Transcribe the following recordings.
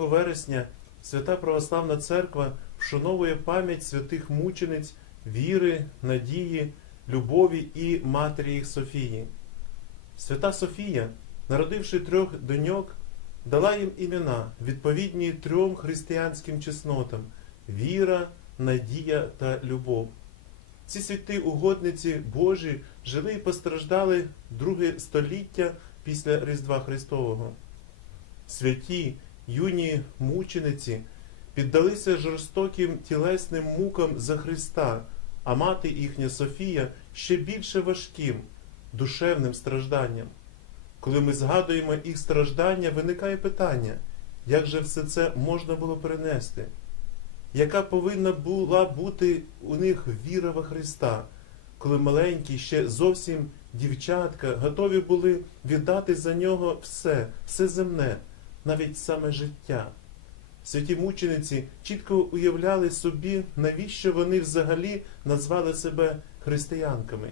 вересня Свята Православна Церква вшановує пам'ять святих мучениць віри, надії, любові і матері їх Софії. Свята Софія, народивши трьох доньок, дала їм імена, відповідні трьом християнським чеснотам віра, надія та любов. Ці святі угодниці Божі жили і постраждали друге століття після Різдва Христового. Святі, юні мучениці піддалися жорстоким тілесним мукам за Христа, а мати їхня Софія ще більше важким, душевним стражданням. Коли ми згадуємо їх страждання, виникає питання, як же все це можна було перенести? Яка повинна була бути у них віра во Христа, коли маленькі, ще зовсім дівчатка готові були віддати за нього все, все земне, навіть саме життя. Святі мучениці чітко уявляли собі, навіщо вони взагалі назвали себе християнками.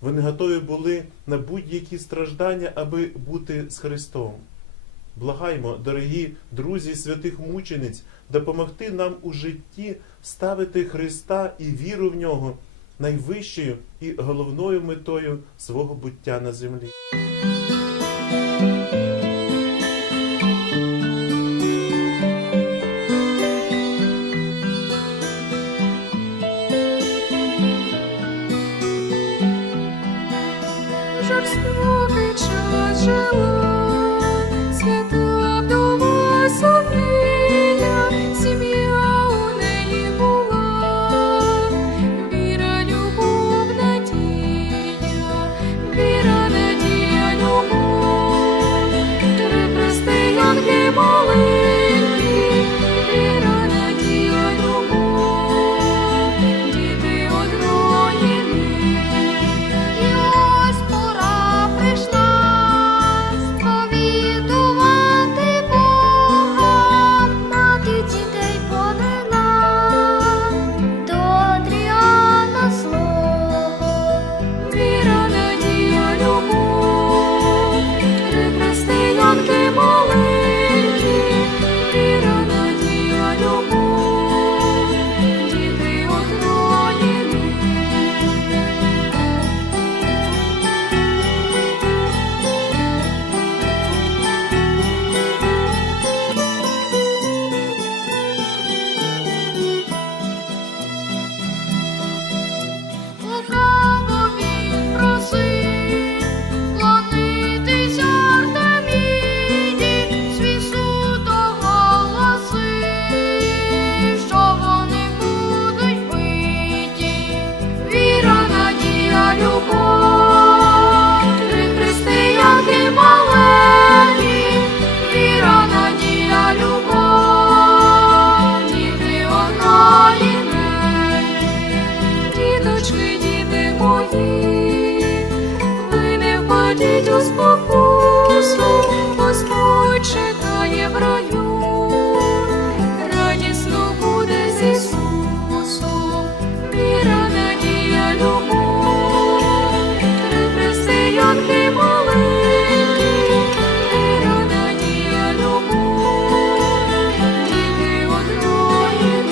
Вони готові були на будь-які страждання, аби бути з Христом. Благаймо, дорогі друзі святих мучениць, допомогти нам у житті ставити Христа і віру в нього найвищою і головною метою свого буття на землі. Не у спокусу, Господь чекає в раю, радісно буде з Ісусом, віра, надія, любов, три християнки маленькі, віра, надія, любов, діти одної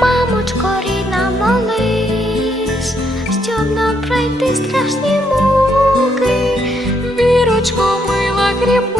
Мамочко рідна, молись, щоб нам пройти страшні муки. Мила,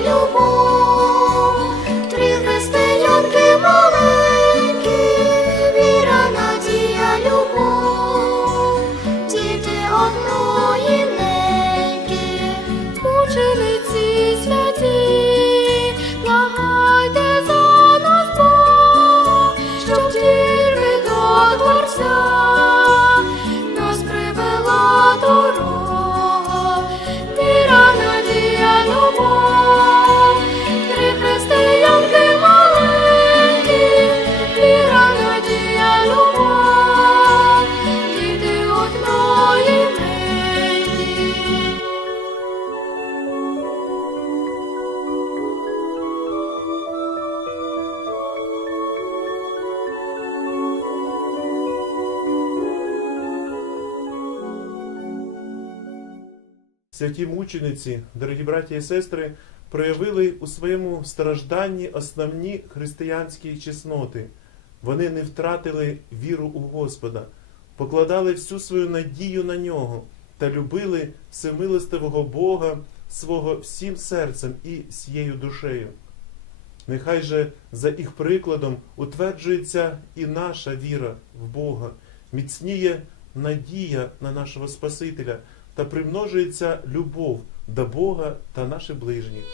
любов. Святі мучениці, дорогі браті і сестри, проявили у своєму стражданні основні християнські чесноти. Вони не втратили віру у Господа, покладали всю свою надію на нього та любили всемилостивого Бога свого всім серцем і всією душею. Нехай же за їх прикладом утверджується і наша віра в Бога, міцніє надія на нашого Спасителя та примножується любов до Бога та наших ближніх.